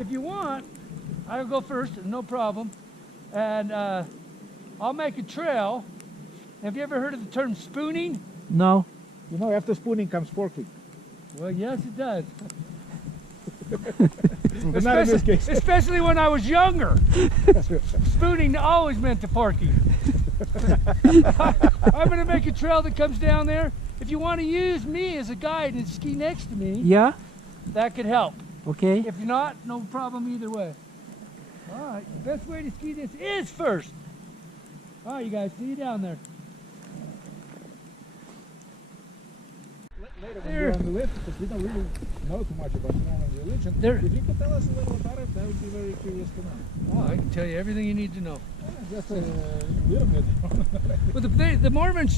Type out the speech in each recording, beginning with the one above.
if you want, I'll go first, no problem. And I'll make a trail. Have you ever heard of the term spooning? No. You know, after spooning comes forking. Well, yes, it does. But not in this case. Especially when I was younger. Spooning always meant the forking. I'm going to make a trail that comes down there. If you want to use me as a guide and ski next to me, Yeah. that could help. Okay. If not, no problem either way. All right, the best way to ski this is first. All right, you guys, see you down there. Later when we're on the lift, because we don't really know too much about Mormon religion, if you could tell us a little about it, that would be very curious to know. Oh, I can tell you everything you need to know. Yeah, just a little bit. Well, the Mormon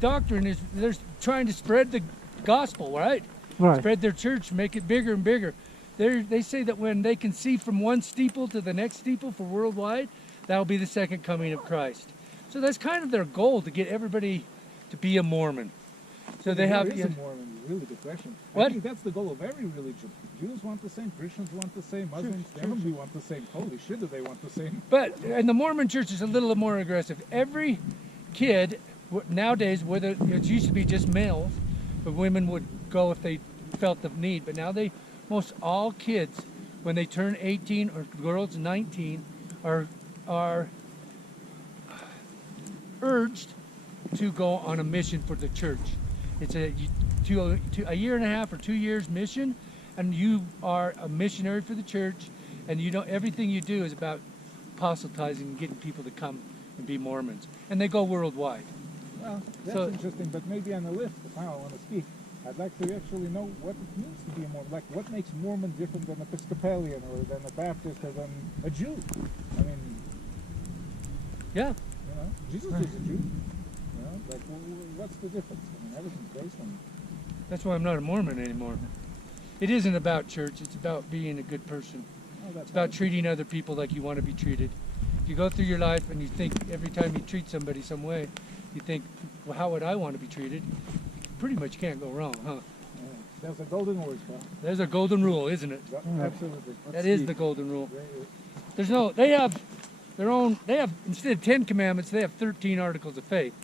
doctrine is they're trying to spread the gospel, right? Right. Spread their church, make it bigger and bigger. They say that when they can see from one steeple to the next steeple for worldwide, that'll be the second coming of Christ. So that's kind of their goal, to get everybody to be a Mormon. So they have. Is a Mormon, really good question. What? I think that's the goal of every religion. Jews want the same, Christians want the same, Muslims definitely want the same. Holy shit, do they want the same? But and the Mormon church is a little more aggressive. Every kid nowadays, whether it used to be just males, but women would go if they felt the need. But now most all kids, when they turn 18 or girls 19, are urged to go on a mission for the church. It's a year and a half or 2 years mission, and you are a missionary for the church, and you know everything you do is about proselytizing and getting people to come and be Mormons, and they go worldwide. Well, that's interesting, but maybe on the list, if I want to speak, I'd like to actually know what it means to be a Mormon. Like, what makes Mormon different than Episcopalian or than a Baptist or than a Jew? I mean, yeah, you know, Jesus was a Jew. You know, like, what's the difference? I mean, everything's based on. That's why I'm not a Mormon anymore. It isn't about church. It's about being a good person. Oh, It's about treating other people like you want to be treated. If you go through your life and you think every time you treat somebody some way, you think, well, how would I want to be treated? Pretty much can't go wrong, huh? Yeah. There's a golden rule, Scott. There's a golden rule, isn't it? Yeah, absolutely. That is the golden rule. They have their own, instead of 10 commandments, they have 13 articles of faith.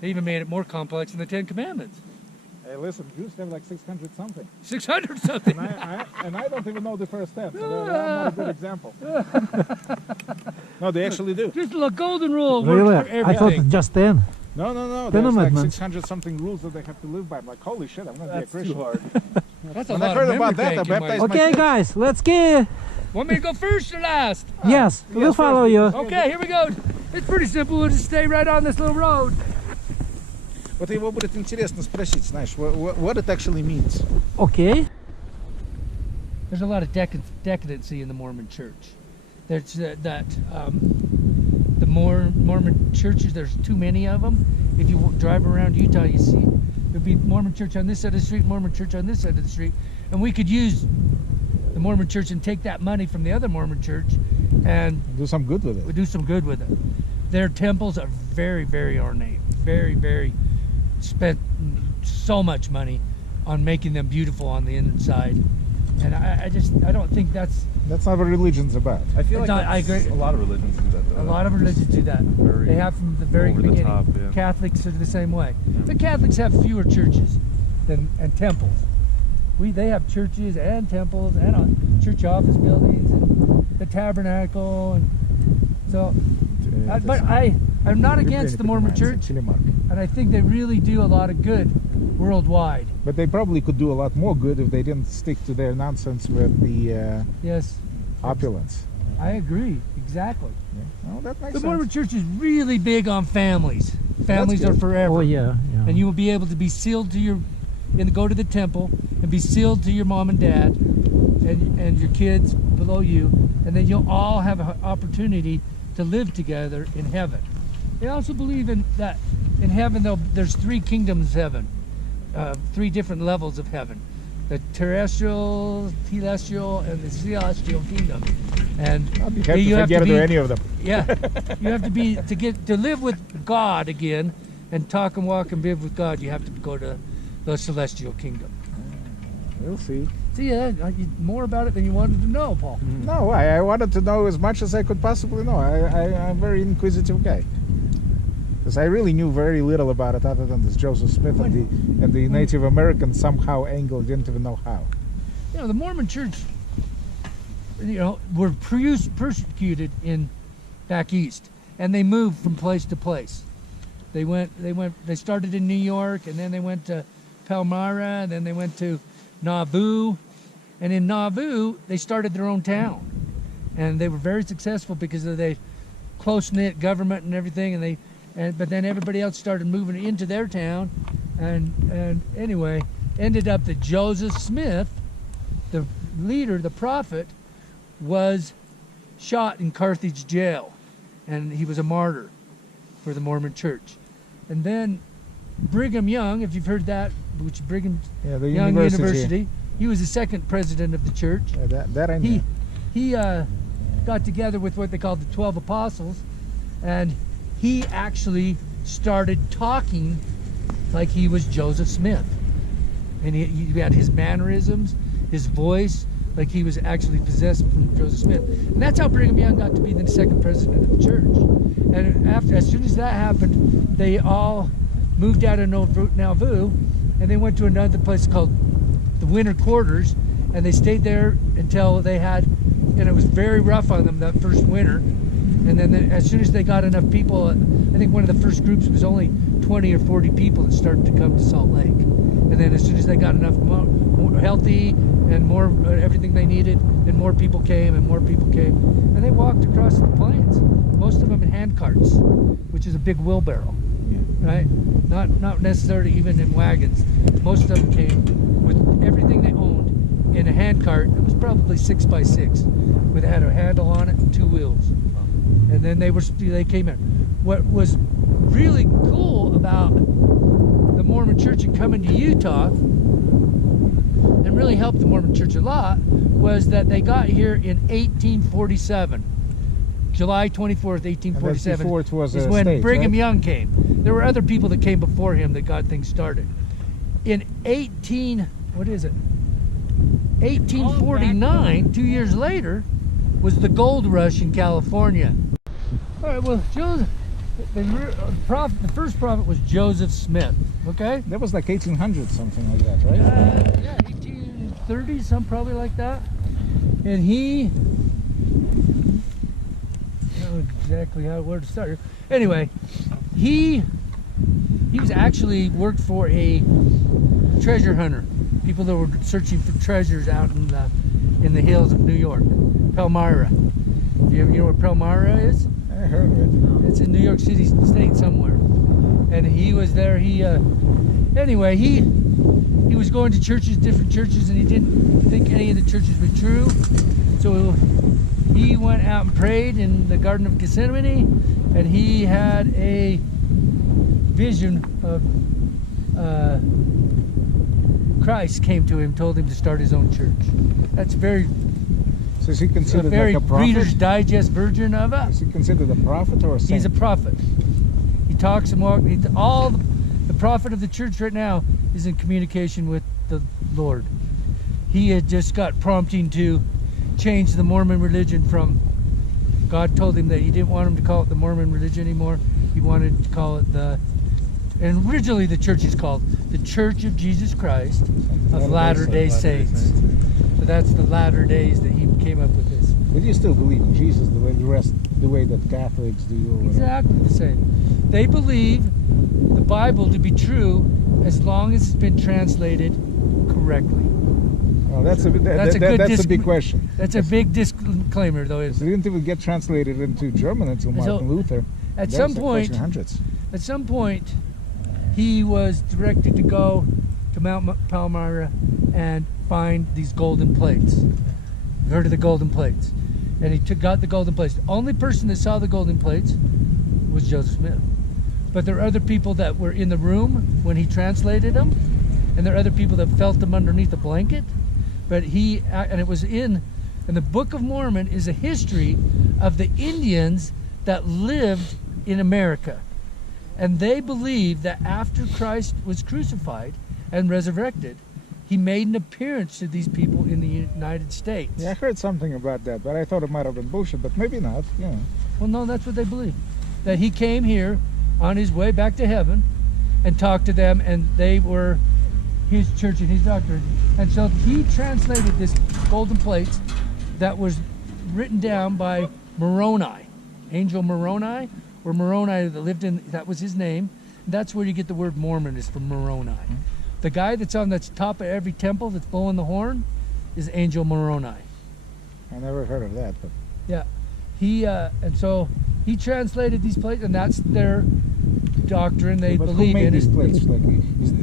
They even made it more complex than the 10 commandments. Hey, listen, Jews have like 600 something. 600 something. And I don't even know the first 10, so I'm not a good example. No, they actually do. Just the golden rule Really? works for I thought everything. just 10. No. 10 There's like amendments. 600 something rules that they have to live by. I'm like, holy shit, I'm going to be a That's Christian. too hard. That's a When lot I heard of about memory that, I bank in my- baptized my Okay, kids. guys, let's ski. Want me to go first or last? Yes, we'll yes, follow first. you. Okay, here we go. It's pretty simple. We'll just stay right on this little road. Вот его будет интересно спросить, знаешь, what it actually means. Okay. There's a lot of decadency in the Mormon church. There's the Mormon churches, there's too many of them. If you drive around Utah, you see there'll be Mormon church on this side of the street, Mormon church on this side of the street. And we could use the Mormon church and take that money from the other Mormon church and Do some good with it. do some good with it. Their temples are very, very ornate, very, very spent so much money on making them beautiful on the inside, and I don't think that's That's not what religion's about. I feel like I that's agree. a lot of religions do that though. a lot of religions do that. Very They have from the very over the beginning. top, yeah. Catholics are the same way. The Catholics have fewer churches and temples. They have churches and temples and church office buildings and the tabernacle, and so. But I'm not against the Mormon church, and I think they really do a lot of good worldwide. But they probably could do a lot more good if they didn't stick to their nonsense with the Yes, opulence. I agree, exactly. Yeah. Oh, that makes The sense. Mormon church is really big on families. Families That's are good. forever. Oh, yeah. And you will be able to be sealed to go to the temple and be sealed to your mom and dad and your kids below you, and then you'll all have an opportunity to live together in heaven. They also believe that in heaven there's 3 kingdoms of heaven, 3 different levels of heaven: the terrestrial, telestial, and the celestial kingdom. And You have to forget about any of them. yeah, you have to be to live with God again, and talk and walk and live with God. You have to go to the celestial kingdom. We'll see. See, more about it than you wanted to know, Paul. No, I wanted to know as much as I could possibly know. I'm a very inquisitive guy. Because I really knew very little about it other than this Joseph Smith and the Native American somehow angle. Didn't even know how. You know, the Mormon Church, you know, were persecuted back east, and they moved from place to place. They started in New York, and then they went to Palmyra, and then they went to Nauvoo, and in Nauvoo they started their own town, and they were very successful because of the close-knit government and everything, but then everybody else started moving into their town, and anyway, ended up that Joseph Smith, the leader, the prophet, was shot in Carthage jail, and he was a martyr for the Mormon Church. And then Brigham Young, if you've heard that, which Brigham the Young University, he was the second president of the church. Yeah, that I knew. He got together with what they called the 12 Apostles, and he actually started talking like he was Joseph Smith. And he had his mannerisms, his voice, like he was actually possessed from Joseph Smith. And that's how Brigham Young got to be the second president of the church. And as soon as that happened, they all moved out of Nauvoo, and they went to another place called the Winter Quarters, and they stayed there until they had, and it was very rough on them that first winter. And then as soon as they got enough people, I think one of the first groups was only 20 or 40 people that started to come to Salt Lake. And then as soon as they got enough more healthy and more everything they needed, then more people came and more people came. And they walked across the plains, most of them in hand carts, which is a big wheelbarrow, right? Not necessarily even in wagons. Most of them came with everything they owned in a hand cart. It was probably 6x6, it had a handle on it and two wheels. And then they came in. What was really cool about the Mormon Church and coming to Utah, and really helped the Mormon Church a lot, was that they got here in 1847. July 24th, 1847 is when Brigham Young came. There were other people that came before him that got things started. In 1849, 2 years later, was the gold rush in California. All right, well, the first prophet was Joseph Smith, okay? That was like 1800 something like that, right? Yeah, 1830, something probably like that. And he, I don't know exactly where to start here. Anyway, he was actually worked for a treasure hunter, people that were searching for treasures out in the hills of New York, Palmyra. You know where Palmyra is? I heard of it. It's in New York City State somewhere. And he was there. Anyway, he was going to churches, different churches, and he didn't think any of the churches were true. So he went out and prayed in the Garden of Gethsemane, and he had a vision of Christ came to him, told him to start his own church. That's very. So is he considered like a prophet? Reader's Digest version of it. Is he considered a prophet or a saint? He's a prophet. He talks and walks. The prophet of the church right now is in communication with the Lord. He had just got prompting to change the Mormon religion from. God told him that he didn't want him to call it the Mormon religion anymore. He wanted to call it and originally the church is called the Church of Jesus Christ of Latter-day Saints. So that's the latter days that he came up with this. But you still believe in Jesus the way that Catholics do, or whatever. Exactly the same. They believe the Bible to be true as long as it's been translated correctly. Oh, that's a big question. That's a big disclaimer, though. It didn't even get translated into German until Martin Luther. At some point, he was directed to go to Mount Palmyra and find these golden plates. You've heard of the golden plates. And he got the golden plates. The only person that saw the golden plates was Joseph Smith. But there are other people that were in the room when he translated them, and there are other people that felt them underneath a blanket. But and it was in the Book of Mormon is a history of the Indians that lived in America. And they believed that after Christ was crucified and resurrected, he made an appearance to these people in the United States. Yeah, I heard something about that, but I thought it might have been bullshit, but maybe not. Yeah. Well, no, that's what they believe. That he came here on his way back to heaven and talked to them, and they were his church and his doctrine. And so he translated this golden plates that was written down by Moroni, Angel Moroni, or Moroni that lived in, that was his name. That's where you get the word Mormon, is from Moroni. Mm-hmm. The guy that's on the top of every temple that's blowing the horn is Angel Moroni. I never heard of that, but Yeah, he and so he translated these plates, and that's their doctrine. They but who believe made in these it. plates? Like,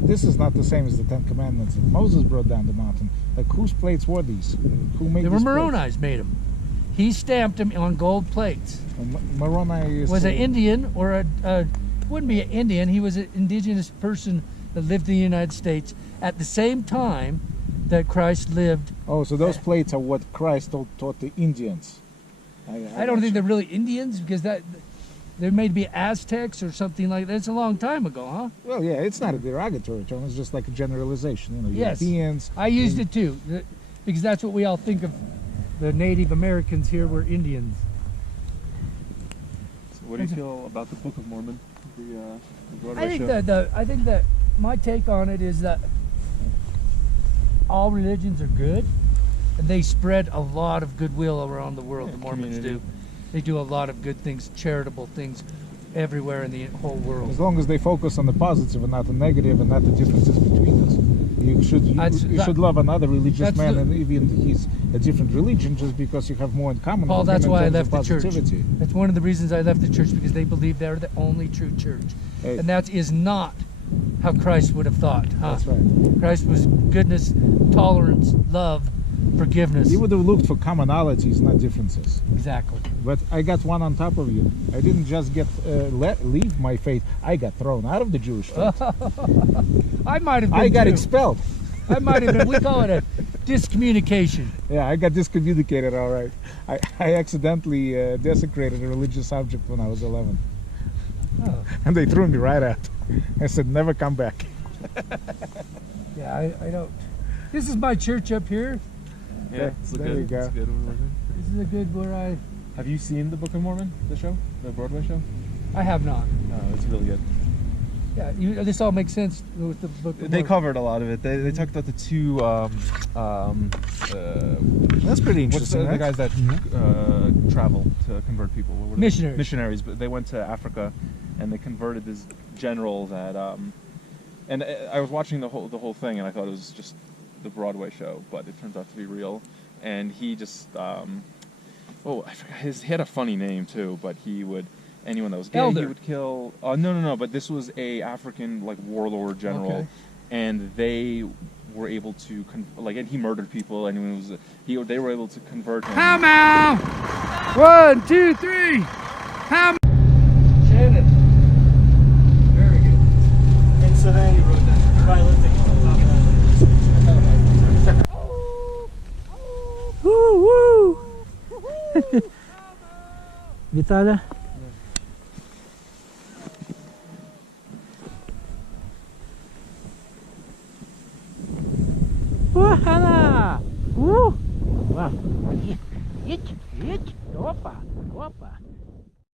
this is not the same as the Ten Commandments that Moses brought down the mountain. Like, whose plates were these? Who made They were these plates? Moroni's made them. He stamped them on gold plates. Moroni is Was an Indian or wouldn't be an Indian. He was an indigenous person that lived in the United States at the same time that Christ lived. Oh, so those plates are what Christ taught the Indians. I don't think they're really Indians, because that they may be Aztecs or something like that. It's a long time ago, huh? Well, yeah, it's not a derogatory term. It's just like a generalization. You know, Yes. Europeans. I used it too, because that's what we all think of. The Native Americans here were Indians. So what do you feel about the Book of Mormon? The Broadway I think show? I think that my take on it is that all religions are good, and they spread a lot of goodwill around the world. Yeah, The Mormons community. do. They do a lot of good things, charitable things, everywhere in the whole world. As long as they focus on the positive and not the negative and not the differences between us. You should love another religious that's man, the- and even he's a different religion, just because you have more in common Paul, with him that's in why I terms left of the church. positivity. That's one of the reasons I left the church, because they believe they're the only true church. Hey. And that is not how Christ would have thought. Huh? That's right. Christ was goodness, tolerance, love, forgiveness. He would have looked for commonalities, not differences. Exactly. But I got one on top of you. I didn't just get leave my faith. I got thrown out of the Jewish faith. I might have been I got too. expelled. I might have been. We call it a discommunication. Yeah, I got discommunicated, all right. I accidentally desecrated a religious subject when I was 11. Oh. And they threw me right out. I said, never come back. Yeah, I don't. This is my church up here. Yeah, it's a there good, you go. It's a good one. This is a good where I. Have you seen the Book of Mormon, the show, the Broadway show? I have not. No, it's really good. Yeah, this all makes sense with the book. of They Mormon. covered a lot of it. They talked about the two. That's pretty What's interesting, the right? guys that travel to convert people? What were they? Missionaries. Missionaries, but they went to Africa, and they converted this general that. And I was watching the whole thing, and I thought it was just the Broadway show, but it turns out to be real. And he just, I forgot he had a funny name too, but he would anyone that was gay, Elder. he would kill. No, but this was a African like warlord general, Okay. and they were able to and he murdered people, and they were able to convert him. How now? 1, 2, 3. How? Shannon. Very good. And so then you wrote that violin Woo woo! Виталя? О, она! Вау! Едь! Опа! Опа!